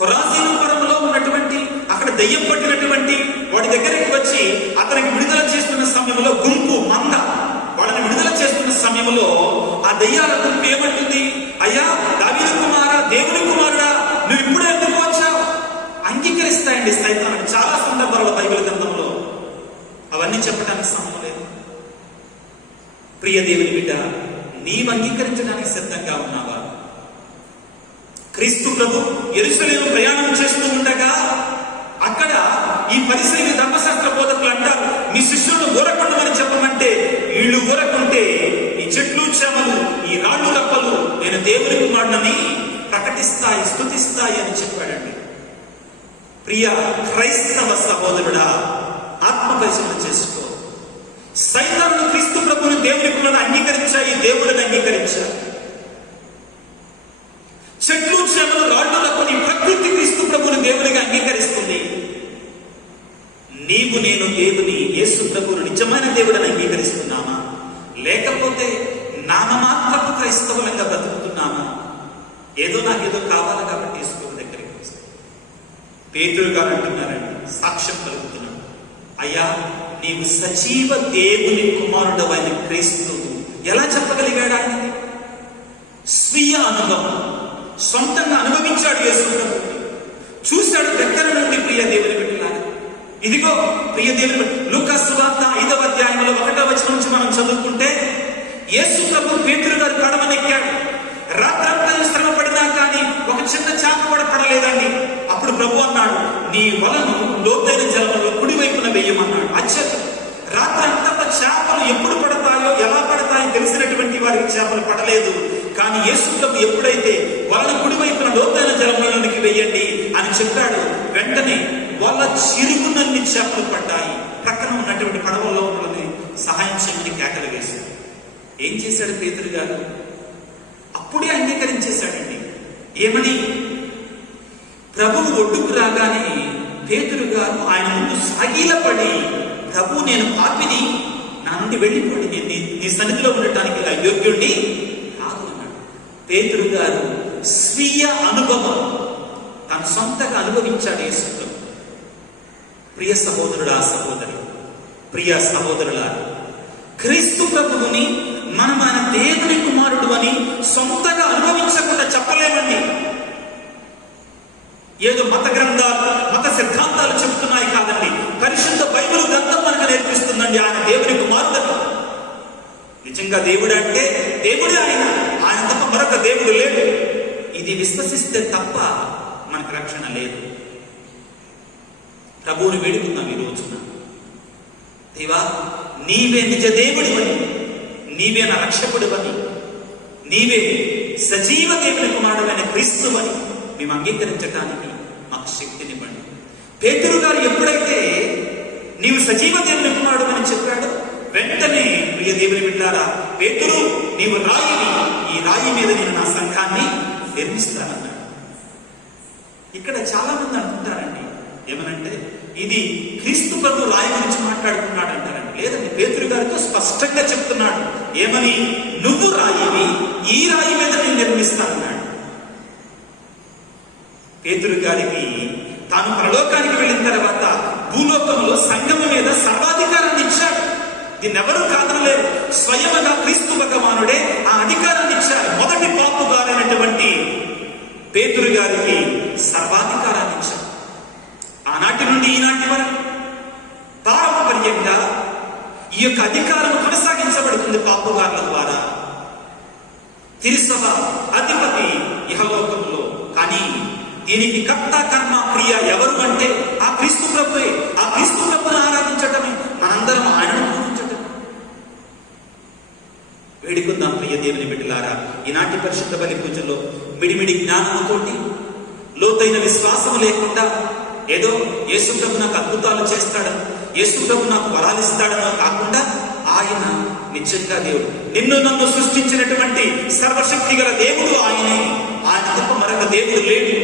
కొరాజీను పురంలో ఉన్నటువంటి అక్కడ దెయ్యం పట్టినటువంటి వాడి దగ్గరికి వచ్చి అతనికి విడుదల చేస్తున్న సమయంలో గుంపు మంద వాళ్ళని విడుదల చేస్తున్న సమయంలో ఆ దెయ్యాల గుంపు ఏమంటుంది, అయ్యా దావీదు కుమారా, దేవుని కుమారుడా, నువ్వు ఇప్పుడే ఎందుకు వచ్చావు? అంగీకరిస్తాయండి సైతాను చాలా సందర్భాల్లో బైబిల్ గ్రంథంలో. అవన్నీ చెప్పడానికి సమయం లేదు. ప్రియ దేవుని బిడ్డ, నీవు అంగీకరించడానికి సిద్ధంగా ఉన్నావా? క్రీస్తు ప్రభు యెరూషలేము ప్రయాణం చేస్తూ ఉండగా అక్కడ ఈ పరిసయ్యులు ధర్మశాస్త్ర బోధకులు అంటారు, మీ శిష్యులను ఊరకుండమని చెప్పమంటే వీళ్ళు ఊరకుంటే ఈ చెట్లు చేమలు ఈ రాళ్ళు రప్పలు నేను దేవుని కుమారుడని ప్రకటిస్తాయి, స్తుతిస్తాయి అని చెప్పాడండి. ప్రియ క్రైస్తవ సహోదరుడా, ఆత్మ పరిశీలన చేసుకో. సైతాను క్రీస్తు ప్రభువుని దేవుని కుమారుని అంగీకరించాయి, దేవుడిని అంగీకరించాయి. చెట్లు చేమలు రాళ్ళు రప్పని ప్రకృతి క్రీస్తు ప్రభువుని దేవునిగా అంగీకరిస్తుంది. నీవు నేను దేవుని యేసు ప్రభువును నిజమైన దేవుడిని అంగీకరిస్తున్నామా, లేకపోతే నామమాత్రపు క్రైస్తవులంగా బ్రతుకుతున్నామా? ఏదో నాకేదో కావాలి కాబట్టి యేసు ప్రభు దగ్గరికి వస్తాను. పేతురు గారు అంటున్నారండి, సాక్ష్యం కలుగుతున్నాను, అయ్యా నీవు సజీవ దేవుని కుమారుడు అయిన క్రీస్తువు. ఎలా చెప్పగలిగాడు? ఆయనది స్వీయ అనుభవం, సొంతంగా అనుభవించాడు యేసు ప్రభువుని, చూశాడు దగ్గర నుండి. ప్రియ దేవుని బిడ్డలారా, ఇదిగో ప్రియ దేవుని లూకా సువార్త 5వ అధ్యాయంలో 1వ వచనం నుంచి మనం చదువుకుంటే యేసు ప్రభు పేతురు గారు కడవనెక్కాడు. రాత్రంతా శ్రమ పడినా కానీ ఒక చిన్న చేప కూడా పడలేదండి. అప్పుడు ప్రభు అన్నాడు, నీ వలను లోతైన జలంలో కుడివైపున వేయమన్నాడు. ఆశ్చర్యం, రాత్రంతా చేపలు ఎప్పుడు పడతాయో ఎలా పడతాయో తెలిసినటువంటి వారికి చేపలు పడలేదు. కానీ యేసు ప్రభు ఎప్పుడైతే వలను కుడివైపున లోతైన జలంలోనికి వేయండి అని చెప్పాడు, వెంటనే వల చిరుగునన్ని చేపలు పడ్డాయి. ప్రక్కన ఉన్నటువంటి పడవల్లో ఉన్నది సహాయం చేయమని కేకలు వేశాడు. ఏం చేశాడు పేతురు గారు? అప్పుడే అంగీకరించేశాడండి. ఏమని? ప్రభువు ఒడ్డుకు రాగానే పేతురు గారు ఆయన ముందు సాగిలపడి, ప్రభు నేను పాపిని, నా నుండి వెళ్ళిపోండి, నేను నీ సన్నిధిలో ఉండటానికి యోగ్యుడిని కాదు అన్నాడు. పేతురు గారు స్వీయ అనుభవం తను సొంతగా అనుభవించాడు యేసు ప్రభు. ప్రియ సహోదరుడా, సహోదరి, ప్రియ సహోదరులా, క్రీస్తు ప్రభువుని మనం ఆయన దేవుని కుమారుడు అని సొంతగా అనుభవించకుండా చెప్పలేమండి. ఏదో మత గ్రంథాలు మత సిద్ధాంతాలు చెప్తున్నాయి కాదండి, పరిశుద్ధ బైబిల్ గ్రంథం మనకు నేర్పిస్తుందండి ఆయన దేవుని కుమారుడని. నిజంగా దేవుడు అంటే దేవుడే, ఆయన తప్ప మరొక దేవుడు లేడు. ఇది విశ్వసిస్తే తప్ప మనకు రక్షణ లేదు. ప్రభువుని వేడుకున్నాం ఈ రోజున, దేవా నీవే నిజ దేవుడివని, నీవే నా రక్షకుడివని, నీవే సజీవ దేవుని కుమారుడైన క్రీస్తువని మేము అంగీకరించడానికి మాకు శక్తినివ్వండి. పేతురు గారు ఎప్పుడైతే నీవు సజీవ దేవుని కుమారుడు అని చెప్పాడో వెంటనే ప్రియ దేవుని బిడ్డారా, పేతురు నీవు రాయిని, ఈ రాయి మీద నేను నా సంఘాన్ని నిర్మిస్తానన్నాడు. ఇక్కడ చాలా మంది అనుకుంటారండి, ఏమనంటే ఇది క్రీస్తు ప్రభు రాయి గురించి మాట్లాడుతున్నాడు అంటారండి. లేదండి, పేతురు గారితో స్పష్టంగా చెప్తున్నాడు. ఏమని? నువ్వు రాయివి, ఈ రాయి మీద నేను నిర్మిస్తానన్నాడు. పేతురు గారికి తాను పరలోకానికి వెళ్ళిన తర్వాత భూలోకంలో సంఘము మీద సర్వాధికారాన్ని ఇచ్చాడు. దీన్ని ఎవరూ కాదనలేరు. స్వయముగా క్రీస్తు భగవానుడే ఆ అధికారాన్ని ఇచ్చారు. మొదటి పాపు గారైనటువంటి పేతురు గారికి సర్వాధికారాన్ని ఇచ్చారు. ఆనాటి నుండి ఈనాటి వరకు పారంపర్యంగా ఈ యొక్క అధికారం కొనసాగించబడుతుంది పాపుగారుల ద్వారా. తిరుసభ అధిపతి ఇహలోకంలో. కానీ దీనికి కర్త కర్మ క్రియ ఎవరు అంటే ఆ క్రీస్తు ప్రభువే. ఆ క్రీస్తు ప్రభుని ఆరాధించటమే, మనందరం ఆయనను పూజించటం. వేడుకుందాం ప్రియ దేవుని బిడ్డలారా, ఈనాటి పరిశుద్ధ బలి పూజలో మిడిమిడి జ్ఞానముతోటి, లోతైన విశ్వాసం లేకుండా ఏదో యేసు ప్రభు నాకు అద్భుతాలు చేస్తాడని, యేసు ప్రభు నాకు వరాలిస్తాడనో కాకుండా, ఆ ఆయన నిజంగా దేవుడు. నిన్ను నన్ను సృష్టించినటువంటి సర్వశక్తి గల దేవుడు ఆయనే, ఆయన తప్ప మరొక దేవుడు లేడు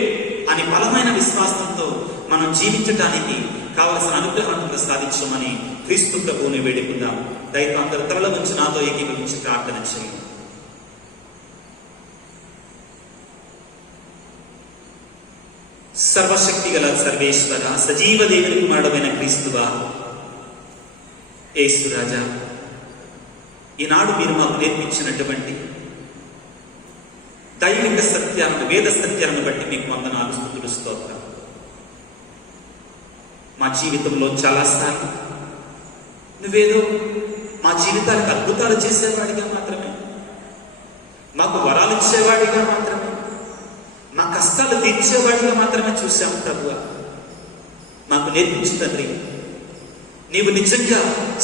అని బలమైన విశ్వాసంతో మనం జీవించటానికి కావలసిన అనుగ్రహాన్ని ప్రసాదించమని క్రీస్తు ప్రభువుని వేడుకుందాం. దయతో అందరూ తల నుంచి నాతో ఏకీభవించి ప్రార్థన చేయండి. సర్వశక్తి గల సర్వేశ్వర, సజీవ దేవుని కుమారుడైన క్రీస్తువా, యేసు రాజా, ఈనాడు మీరు మాకు నేర్పించినటువంటి దైవిక సత్యాలను, వేద సత్యాలను బట్టి మీకు వందనాలు, స్తుతులు, స్తోత్రం. మా జీవితంలో చాలాసార్లు నువ్వేదో మా జీవితాలకు అద్భుతాలు చేసేవాడిగా మాత్రమే, మాకు వరాలు ఇచ్చేవాడిగా మాత్రమే, మా కష్టాలు తీర్చేవాడిగా మాత్రమే చూశాము ప్రభువా. మాకు నేర్పించు తండ్రి, నీవు నిజంగా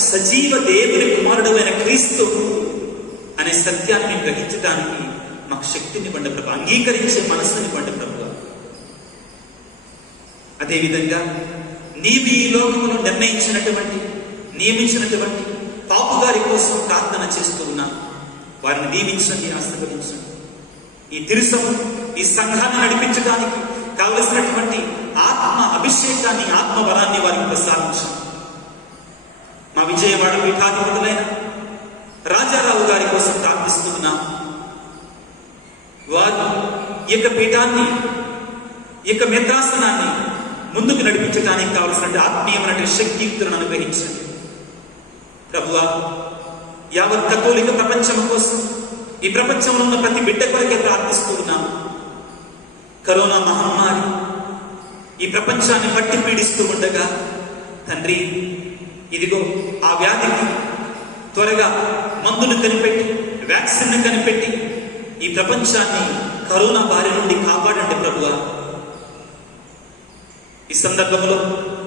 సజీవ దేవుని కుమారుడైన క్రీస్తు అనే సత్యాన్ని గ్రహించడానికి మాకు శక్తినివ్వండి ప్రభు, అంగీకరించే మనస్సునివ్వండి ప్రభు. అదేవిధంగా నీవు ఈ లోకంలో నియమించినటువంటి పాపుగారి కోసం ప్రార్థన చేస్తూ ఉన్నా వారిని దీవించండి, ఆశీర్వదించండి. ఈ తిరుసము, ఈ సంఘాన్ని నడిపించడానికి కావలసినటువంటి ఆత్మ అభిషేకాన్ని, ఆత్మ వరాన్ని వారికి ప్రసాదించండి. మా విజయవాడ పీఠాధిపతులైన రాజారావు గారి కోసం ప్రార్థిస్తున్నాం. వారు ఈ యొక్క పీఠాన్ని, ఈ యొక్క మిత్రాసనాన్ని ముందుకు నడిపించడానికి కావలసిన ఆత్మీయమైన శక్తియుక్తులను అనుగ్రహించండి ప్రభువా. యావత్ కథోలిక ప్రపంచం కోసం, ఈ ప్రపంచంలో ఉన్న ప్రతి బిడ్డ కొరకే ప్రార్థిస్తూ ఉన్నాము. కరోనా మహమ్మారి ఈ ప్రపంచాన్ని పట్టి పీడిస్తూ ఉండగా తండ్రి, ఇదిగో ఆ వ్యాధికి త్వరగా మందులు కనిపెట్టి, వ్యాక్సిన్ కనిపెట్టి ఈ ప్రపంచాన్ని కరోనా బారి నుండి కాపాడండి ప్రభువా. ఈ సందర్భంలో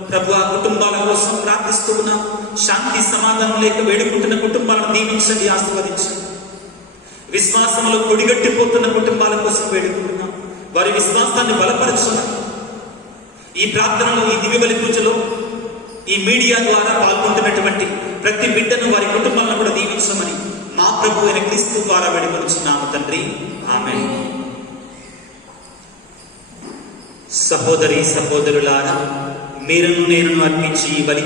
ప్రభువా, కుటుంబాల కోసం ప్రార్థిస్తూ ఉన్నాం. శాంతి సమాధానం లేక వేడుకుంటున్న కుటుంబాలను దీవించండి, ఆశీర్వదించండి. విశ్వాసంలో కొడిగట్టిపోతున్న కుటుంబాల కోసం వేడుకుంటున్నాం. వారి విశ్వాసాన్ని బలపరచండి. ఈ ప్రార్థనలో, ఈ దివ్య బలి పూజలో, ఈ మీడియా ద్వారా పాల్గొంటున్నటువంటి ప్రతి బిడ్డను, వారి కుటుంబాలను కూడా దీవించమని మా ప్రభు అయిన క్రీస్తు ద్వారా వేడుకొనుచున్నాము తండ్రి, ఆమేన్. సహోదరి సహోదరులారా, మీరును నేనును అర్పించి ఈ బలి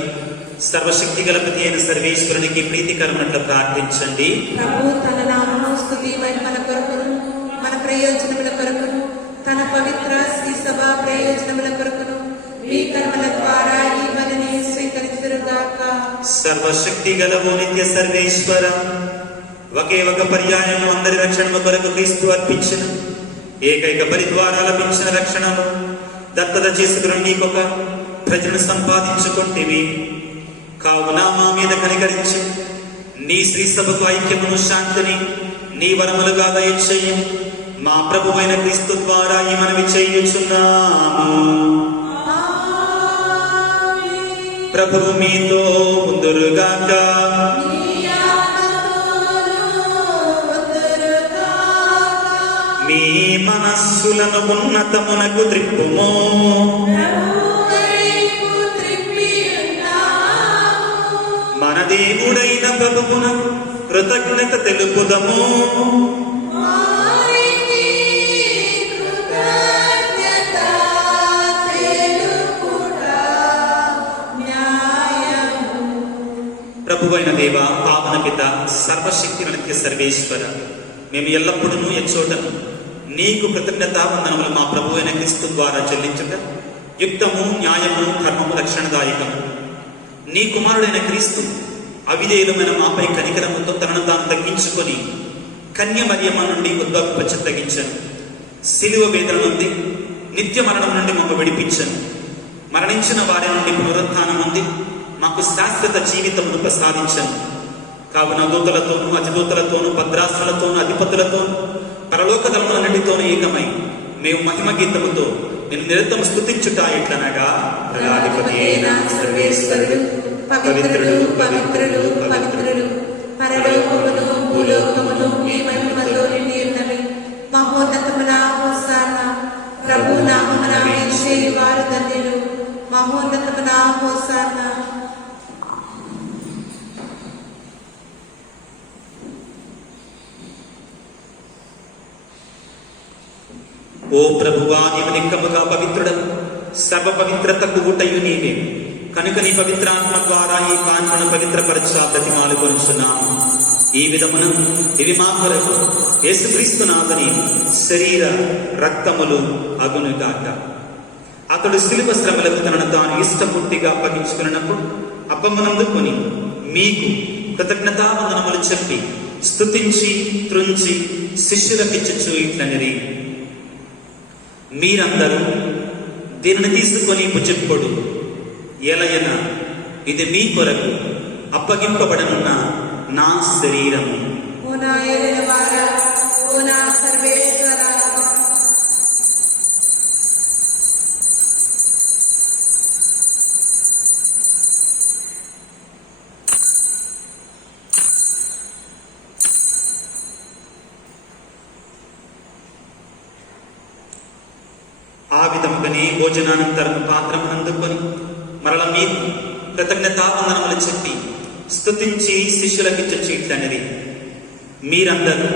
సర్వశక్తి గలపతి అయిన సర్వేశ్వరునికి ప్రీతికరమట్ల ప్రార్థించండి. ప్రభు తన నామమును స్తుతి మహిమల కొరకును, మన ప్రయోజనముల కొరకును, తన పవిత్ర శ్రీ సభ ప్రయోజనముల కొరకును మీ కర్మల ద్వారా ఈ బలిని స్వీకరించుగాక. సర్వశక్తి గలవు నిత్య సర్వేశ్వర, ఒకే ఒక పర్యాయం అందరి రక్షణ కొరకు క్రీస్తు అర్పించిన ఏకైక బలి ద్వారా లభించిన రక్షణను దత్తత చేసుకుని నీకొక ప్రజలను సంపాదించుకుంటేవి. కావున మా మీద కనికరించి నీ శ్రీ సభకు ఐక్యమును, శాంతిని నీ వరములుగా దయచేయం. మా ప్రభువైన క్రీస్తు ద్వారా ఈ మనవి చేయుచున్నాము. ప్రభువు మీతో ఉందురుగాక. మీ మనస్సులను ఉన్నతమునకు త్రిప్పుము. మన దేవుడైన ప్రభువునకు కృతజ్ఞత తెలుపుదము. ప్రభువైన దేవ, పావన పిత, సర్వశక్తి నిత్య సర్వేశ్వర, మేము ఎల్లప్పుడూ ఎచ్చోటను నీకు కృతజ్ఞతావందనములు మా ప్రభువైన క్రీస్తు ద్వారా చెల్లించుట యుక్తము, న్యాయము, ధర్మము, రక్షణదాయకము. నీ కుమారుడైన క్రీస్తు అవిధేయులమైన మాపై కనికరముతో తనను తాను తగ్గించుకొని కన్య మరియమ్మ నుండి ఉద్భవించ తగ్గించను. శిలువ వేదన నుండి, నిత్య మరణం నుండి మాకు విడిపించను. మరణించిన వారి నుండి పునరుత్థానం నుండి మాకు శాశ్వత జీవితమును ప్రసాదించను. కావున దూతలతోనూ, అతిదూతలతోనూ, భద్రాసులతోనూ, అధిపతులతోనూ, పరలోక దళములన్నిటితోనూ ఏకమై మేము మహిమ గీతముతో నేను నిరంతరం స్తుతించుట ఎట్లనగా, ప్రళాధిపతి అయిన సర్వేశ్వరుడు, పవిత్రుడు, పవిత్రుడు, పవిత్రుడు, పరలోకమును భూలోకమును మీ మహిమతో నిండి ఉన్నవి. మహోన్నతమున హోసానా. ప్రభు నామమున వచ్చే వారు ధన్యులు. మహోన్నతమున హోసానా. ఓ ప్రభువా, నీవు నిక్కముగా పవిత్రుడవు, సర్వ పవిత్రతకు ఊటయు నీవే. కనుక నీ పవిత్రాత్మ ద్వారా ఈ కాన్పును పవిత్రపరచా ప్రతిమాలు కొనుచున్నాము. ఈ విధమున ఇవి మా కొరకు యేసుక్రీస్తు నాథుని శరీర రక్తములు అగునుగాక. అతడు శిలువ శ్రమలకు తనను తాను ఇష్టపూర్తిగా అప్పగించుకున్నప్పుడు అప్పమ్మనందుకొని మీకు కృతజ్ఞతావందనములు చెప్పి స్తుతించి త్రుంచి శిష్యులకిచ్చుచు ఇట్లనిది: మీరందరూ దీనిని తీసుకొని భుజింపుడు. ఎలయన ఇది మీ కొరకు అప్పగింపబడనున్న నా శరీరము. ఓ నా యేలినవారా, ఓ నా సర్వేశ్వరా, ఆ విధముగానే భోజనానంతరం పాత్రము అందుకొని మరల మీరు కృతజ్ఞతావందనములు చెప్పి స్తుతించి శిష్యులకిచ్చుచు ఇట్లనిది: మీరందరూ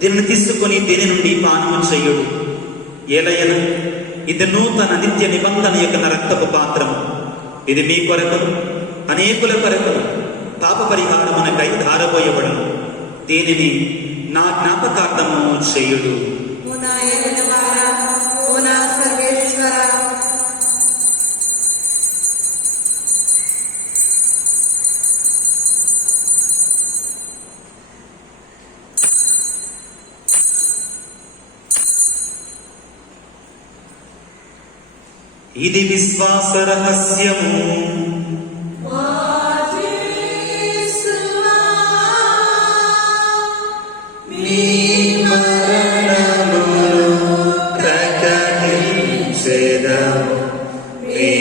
దీనిని తీసుకొని దీని నుండి పానము చేయుడు. ఎలయన ఇది నూతన నిత్య నిబంధన యొక్క నా రక్తపు పాత్రము. ఇది మీ కొరకు అనేకుల కొరకు పాప పరిహారమునకై ధారపోయబడును. దీనిని నా జ్ఞాపకార్థము చేయుడు. ఓ నా యేలినవారా, ఓ నా సర్వేశ్వరా, ఇది విశ్వాస రహస్యము. ప్రకటించెదము, నీ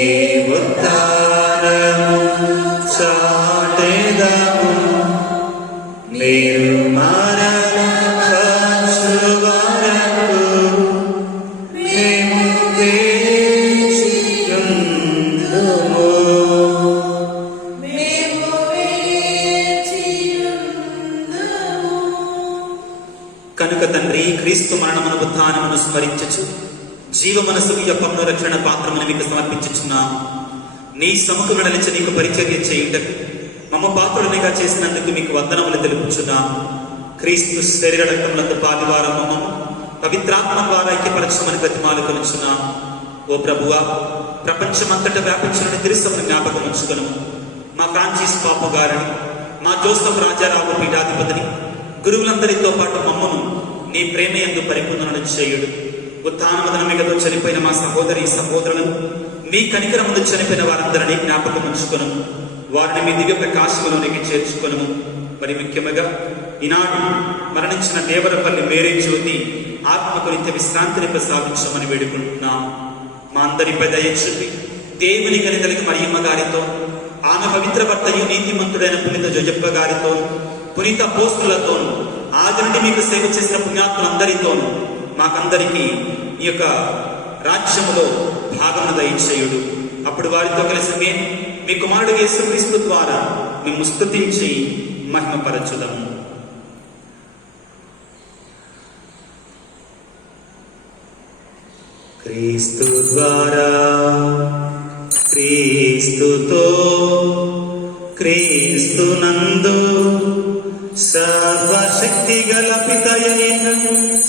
ఉద్ధారము చాటెదము. మీరు మరణించు వరకు మేము వేచియుందుము. కనుక తండ్రి, క్రీస్తు మరణమును ఉత్థానమును స్మరించుచు జీవ మనసుకు యొక్కమును రక్షణ పాత్రమును మీకు సమర్పించుచున్నాము. నీ సముఖమున నిలిచి నీకు పరిచర్య చేయుటకు మమ్మ పాత్రునిగా చేసినందుకు మీకు వందనములు తెలుపుచున్నాము. క్రీస్తు శరీర రక్తములందు పాదివారం మమ్మను పవిత్రాత్మ ద్వారా ఐక్యపరచమని ప్రతిమాలు కొనుచున్నాము. ఓ ప్రభువా, ప్రపంచమంతటా వ్యాపించిన తిరుసమును జ్ఞాపకం ఉంచుకొను. మా ఫ్రాన్సిస్ పాపు గారిని, మా జోసఫ్ రాజారావు పీఠాధిపతిని, గురువులందరితో పాటు మమ్మను నీ ప్రేమ యందు పరిపూర్ణులను చేయుడు. ఉత్థానమదన మిగతో చనిపోయిన మా సహోదరి సహోదరులను, మీ కనికరం ముందు చనిపోయిన వారందరినీ జ్ఞాపకం ఉంచుకొను. వారిని మీ దివ్య ప్రకాశంలోనికి చేర్చుకొను. మరి ముఖ్యముగా ఈనాడు మరణించిన దేవరపల్లి మేరీ జ్యోతి ఆత్మకు నిత్య విశ్రాంతిని ప్రసాదించమని వేడుకుంటున్నాం. మా అందరిపై దయచూపి దేవుని కనితలికి మరియమ్మ గారితో, ఆమె పవిత్ర భర్తయు నీతిమంతుడైన పునీత జోజప్ప గారితో, పునీత అపోస్తులతోను, ఆది నుండి మీకు సేవ చేసిన పుణ్యాత్ములందరితోనూ మాకందరికీ ఈ యొక్క రాజ్యములో భాగమును దయచేయుడు. అప్పుడు వారితో కలిసి మేము మీ కుమారుడు యేసుక్రీస్తు ద్వారా మేము స్తుతించి మహిమపరచుదాము. క్రీస్తు ద్వారా, క్రీస్తుతో, క్రీస్తునందు సర్వశక్తి గల పితయైన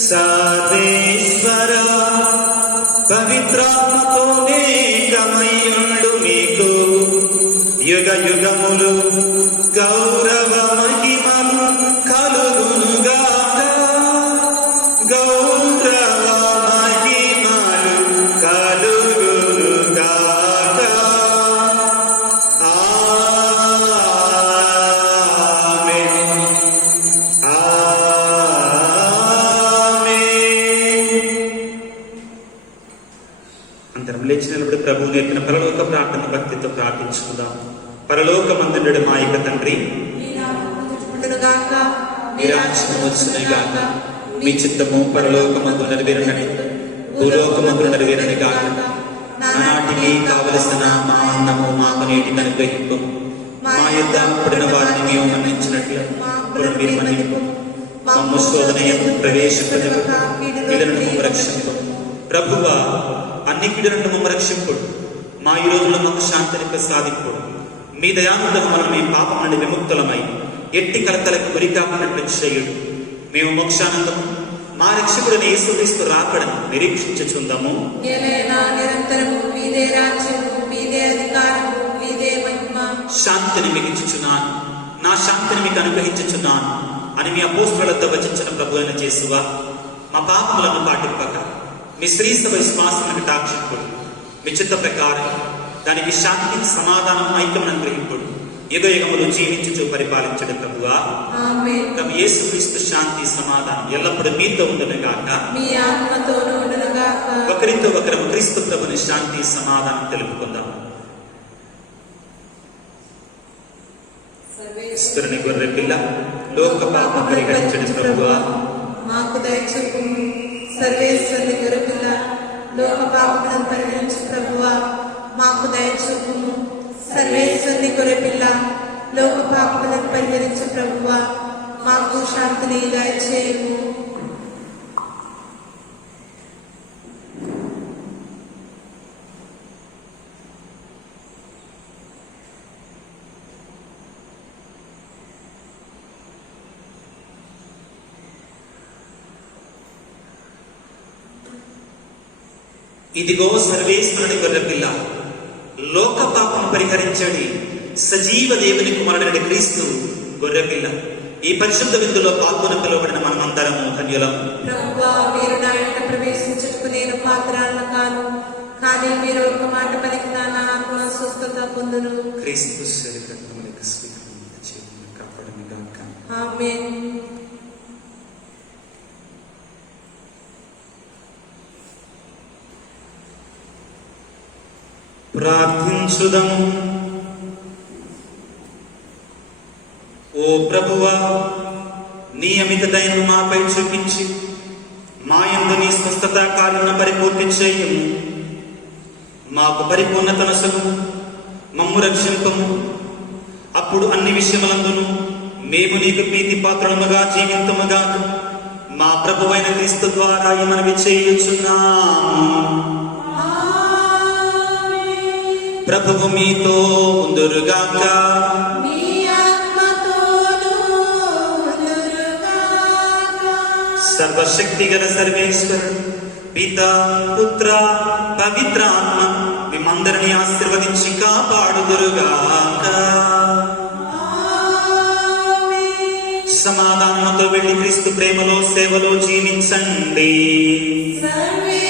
సర్వేశ్వర పవిత్రాత్మతోనే గమయుండు మీకు యుగ యుగములు గౌరవ మహిమలు కలుగునుగాక. గౌరవ మహిమలు కలుగునుగాక. ఆమేన్. అందరం లేచి నిలబడి ప్రభువు నేర్పిన పరలోక ప్రార్థన భక్తితో ప్రార్థించుకుందాం. పరలోకమందుండు మా యొక్క తండ్రి, మీ రాజ్యము వచ్చునుగాక. మీ చిత్తము పరలోకమందు నెరవేరునట్లు భూలోకమందు నెరవేరునుగాక. నానాటికి కావలసిన మా అన్నము మాకు నేటికి అనుగ్రహింపు. మా యొద్ద పడిన వారిని మేము మన్నించినట్లు ఇప్పుడు మీరు మన్నింపు. మమ్ము శోధనయందు ప్రవేశింపనివ్వక కీడుల నుండి రక్షింపు. ప్రభువా, అన్ని కీడుల నుండి మమ్ము రక్షింపుడు. మా ఈ రోజుల్లో మాకు శాంతిని ప్రసాదింపుడు. మీ దయానుగ్రహములను మేము పాపం నుండి విముక్తులమై ఎట్టి కలతలకు గురి కాకున్నట్లు చేయుడు. మేము మోక్షానందము మా రక్షకుడైన యేసుక్రీస్తు రాకడను నిరీక్షించుచుందాము. ఏలైనా నిరంతరము మీదే రాజ్యము, మీదే అధికారము, మీదే మహిమ. శాంతిని మీకు ఇచ్చుచున్నాను, నా శాంతిని మీకు అనుగ్రహించుచున్నాను అని మీ అపోస్తలులతో వచించిన ప్రభు అయిన యేసువా, మా పాపములను పాటింపక మీ శ్రీసభ విశ్వాసములకు టాక్షింపుడు. మీ చిత్త ప్రకారం దానికి శాంతి, సమాధానం, ఐక్యమును అనుగ్రహింపుడు. యుగ యుగములు జీవించుచు పరిపాలించడు ప్రభువా. ఆమేన్. ప్రభు యేసుక్రీస్తు శాంతి, సమాధానం ఎల్లప్పుడూ మీతో ఉండును గాక. మీ ఆత్మతోనూ ఉండును గాక. ఒకరితో ఒకరు క్రీస్తు ప్రభుని శాంతి, సమాధానం తెలుపుకుందాం. స్తుని గొర్రె పిల్ల, లోక పాపం పరిహరించడు ప్రభువా. మాకు దయచూపుము. సర్వేశ్వరుని గొర్రెపిల్ల, లోక పాపములను పరిహరించు ప్రభువా, మాకు దయచూపుము. సర్వేశ్వరుని గొర్రెపిల్ల, లోక పాపములను పరిహరించు ప్రభువా, మాకు శాంతిని దయచేయుము. ఇదిగో సర్వేశ్వరుని గొర్రెపిల్ల, లోక పాపం పరిహరించడి సజీవ దేవుని కుమారుడైన క్రీస్తు గొర్రెపిల్ల. ఈ పరిశుద్ధ విందులో పాల్గొన పిలువబడిన మనమందరము ధన్యులం. ప్రభువా, మీరు నా ఇంట ప్రవేశించుటకు నేను పాత్రాలను కాను, కానీ మీరు ఒక మాట పలికిన నా ఆత్మ స్వస్థత పొందును. క్రీస్తు శరీరములకు స్వీకరించు కాపాడును గాక. ఆమేన్. ప్రార్థించుదము. ఓ ప్రభువా, నీ అమిత దయను మాపై చూపించి మా యందు నీ స్వస్థత కార్యమును పరిపూర్తి చేయుము. మాకు పరిపూర్ణతనసును, మమ్ము రక్షింపము. అప్పుడు అన్ని విషయములందును మేము నీకు ప్రీతి పాత్రముగా జీవింతుముగా. మా ప్రభువైన క్రీస్తు ద్వారా ఈ మనవి చేయుచున్నాము. ప్రభువు మీతో ఉందురుగాక. మీ ఆత్మతోనూ ఉండునుగాక. సర్వశక్తిగల సర్వేశ్వరుడు పితా, పుత్ర, పవిత్రాత్మ మిమ్మందరిని ఆశీర్వదించి కాపాడుదురుగాక. సమాధానంతో వెళ్ళి క్రీస్తు ప్రేమలో, సేవలో జీవించండి. సర్వేశ్వరుని